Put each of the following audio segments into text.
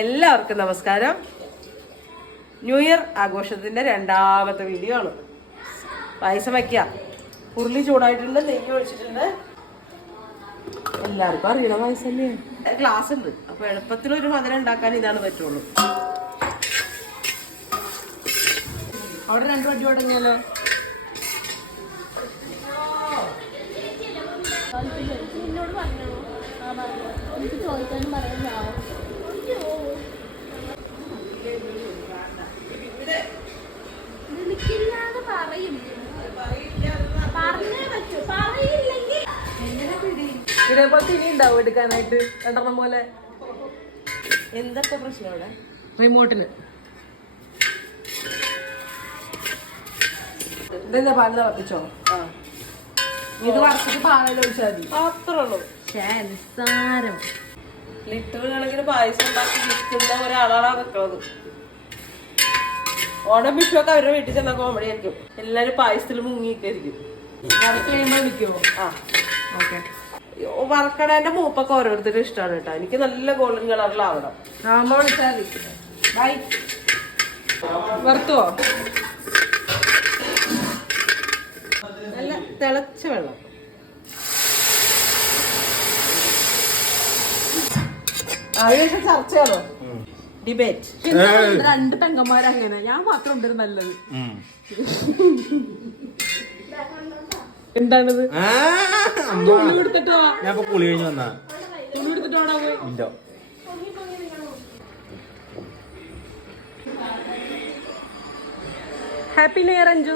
എല്ലാവർക്കും നമസ്കാരം. New year ആഘോഷത്തിന്റെ രണ്ടാമത്തെ വീഡിയോ ആണ്. പായസം വയ്ക്കാം. ഉരുളി ചൂടായിട്ടുണ്ട്, നെയ്യ് ഒഴിച്ചിട്ടുണ്ട്. എല്ലാവർക്കും അറിയണം പായസം തന്നെ. ഗ്ലാസ് ഉണ്ട്, അപ്പൊ എളുപ്പത്തിലൊരു മധുരം ഉണ്ടാക്കാൻ ഇതാണ് പറ്റുള്ളൂ. അവിടെ രണ്ടു വണ്ടി തുടങ്ങിയാലോ? ഇതേപോലത്തെ ഇനി ഉണ്ടാവും എടുക്കാനായിട്ട് രണ്ടെണ്ണം പോലെ. എന്തൊക്കെ പ്രശ്നം അവിടെ? റിമോട്ടിന് ഇതെന്താ പാല് തിളപ്പിച്ചോ? ആ, ഇത് വറുത്തിട്ട് പാലിൽ ഒഴിച്ചാൽ മതി, അത്രേ ഉള്ളൂ. നിസ്സാരം. ലിറ്റർ കണക്കിന് പായസം ഉണ്ടാക്കി വിൽക്കുന്ന ഒരാളാണ് നിൽക്കുന്നത്. ഓണം വിഷുവൊക്കെ അവരുടെ വീട്ടിൽ ചെന്ന കോമഡി ആയിരിക്കും. എല്ലാരും പായസത്തിൽ മുങ്ങിയിരിക്കും. വറുത്ത് കഴിയുമ്പോൾ വിൽക്കുമോ? ആ, ഓക്കെ. വറക്കണേന്റെ മൂപ്പൊക്കെ ഓരോരുത്തരും ഇഷ്ടമാണ് കേട്ടോ. എനിക്ക് നല്ല ഗോൾഡൻ കളറിലാവണം. ആകുമ്പോ വിളിച്ചാൽ മതി. ബൈ. വറുത്തുവോ? നല്ല തിളച്ച വെള്ളം. അതിനുശേഷം ചർച്ചയാണോ? ഡിബേറ്റ്. രണ്ട് പെങ്ങന്മാരങ്ങനെ, ഞാൻ മാത്രം ഉണ്ട് നല്ലത്. എന്താണത്? Happy new year Anju.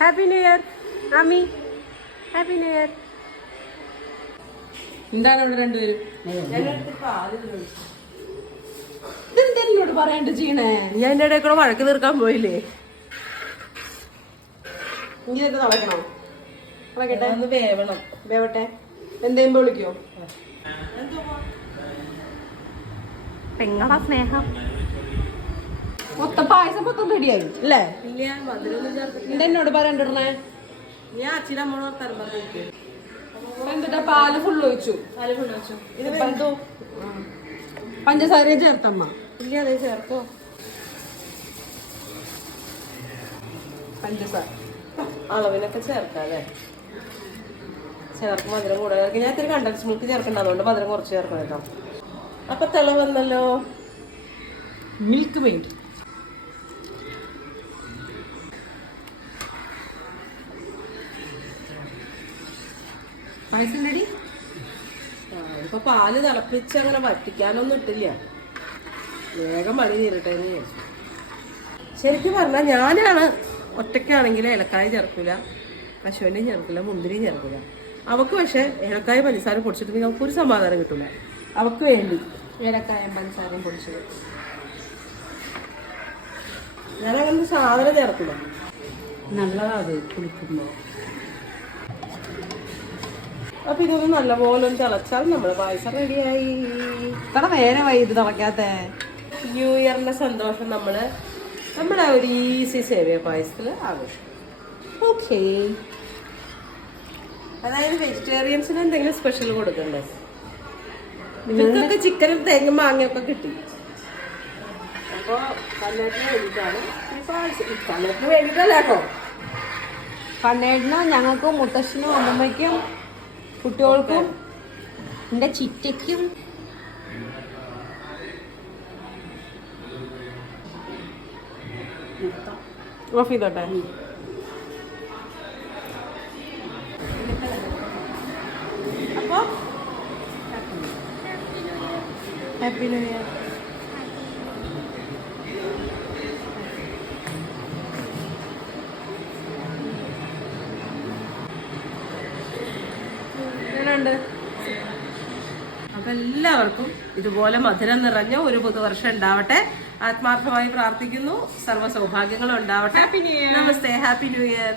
Happy new year Aami. Happy new year. എന്താണ് ഇവിടെ രണ്ടുപേരും? ഇതെന്തെന്നോട് പറയാണ്ട് ചെയ്യണേ? ഞാൻ എന്റെ ഇടയിൽ കൂടെ വഴക്ക് തീർക്കാൻ പോയില്ലേ? ഇതൊക്കെ നടക്കണോ? നടക്കട്ടെ, ഒന്ന് വേവണം. വേവട്ടെ. എന്തേമ്പോ വിളിക്കോ? പെങ്ങളാ സ്നേഹം. മൊത്തം പായസം മൊത്തം റെഡിയായി അല്ലേ? എന്തെന്നോട് പറയണ്ടിടണേ? ഞാൻ അച്ഛനും അമ്മോട് തരുമ്പോ എന്നിട്ട് പാല് ഫുള്ള് ഒഴിച്ചു. ഇത് പഞ്ചസാരയും ചേർത്തമ്മ? ഇല്ല, അതേ ചേർത്തോ. പഞ്ചസാര അളവിനൊക്കെ ചേർക്കാം അല്ലേ? ചേർക്കും, മധുരം കൂടെ ചേർക്കും. ഞാൻ ഇത്തിരി കണ്ടൻസ് മിൽക്ക് ചേർക്കണ്ട, അതുകൊണ്ട് മധുരം കുറച്ച് ചേർക്കണം കേട്ടോ. അപ്പൊ തിള വന്നല്ലോ. Milkmaid. പായസം റെഡി. ഇപ്പൊ പാല് തിളപ്പിച്ച് അങ്ങനെ വറ്റിക്കാനൊന്നും ഇട്ടില്ല. വേഗം പണി തീരട്ടെ എന്ന് വിചാരിച്ചു. ശരിക്കും പറഞ്ഞാൽ ഞാനാണ് ഒറ്റയ്ക്കാണെങ്കിൽ ഏലക്കായ ചേർക്കില്ല, കശുവണ്ടിയും ചേർക്കില്ല, മുന്തിരിയും ചേർക്കില്ല. അവക്ക് പക്ഷെ ഏലക്കായ പഞ്ചസാര പൊടിച്ചിട്ടുണ്ടെങ്കിൽ നമുക്കൊരു സമാധാനം കിട്ടില്ല. അവക്ക് വേണ്ടി ഏലക്കായും പഞ്ചസാരയും പൊടിച്ചത്. ഞാനങ്ങനെ സാധനം ചേർക്കില്ല. നല്ലതാ അത് കുളിക്കുമ്പോ. അപ്പൊ ഇതൊന്ന് നല്ലപോലെ ഒന്ന് തിളച്ചാൽ നമ്മുടെ പായസം റെഡിയായി. ഇത്ര നേരമായി ഇത് തിളക്കാത്ത. ന്യൂ ഇയറിന്റെ സന്തോഷം നമ്മുടെ ഒരു ഈസി സേമിയ പായസത്തില് ആഘോഷം. ഓക്കെ. അതായത് വെജിറ്റേറിയൻസിന് എന്തെങ്കിലും സ്പെഷ്യൽ കൊടുക്കണ്ടേ? നിങ്ങൾക്കൊക്കെ ചിക്കനും തേങ്ങ മാങ്ങയൊക്കെ കിട്ടി. അപ്പൊ കണ്ണേട്ടിന് വേണ്ടിയിട്ടാണ് ഈ പായസം. കണ്ണേട്ടിന് വേണ്ടിയിട്ടല്ലോ. കണ്ണേട്ടിനും ഞങ്ങൾക്കും മുത്തശ്ശനും അമ്മമ്മയ്ക്കും കുട്ടികൾക്കും എന്റെ ചിറ്റയ്ക്കും ഓഫ് ചെയ്തോട്ടെ. അപ്പൊ ഹാപ്പി ന്യൂ ഇയർ. അപ്പൊ എല്ലാവർക്കും ഇതുപോലെ മധുരം നിറഞ്ഞ ഒരു പുതുവർഷം ഉണ്ടാവട്ടെ. ആത്മാർത്ഥമായി പ്രാർത്ഥിക്കുന്നു. സർവ്വ സൗഭാഗ്യങ്ങളും ഉണ്ടാവട്ടെ. നമസ്തേ. Happy new year.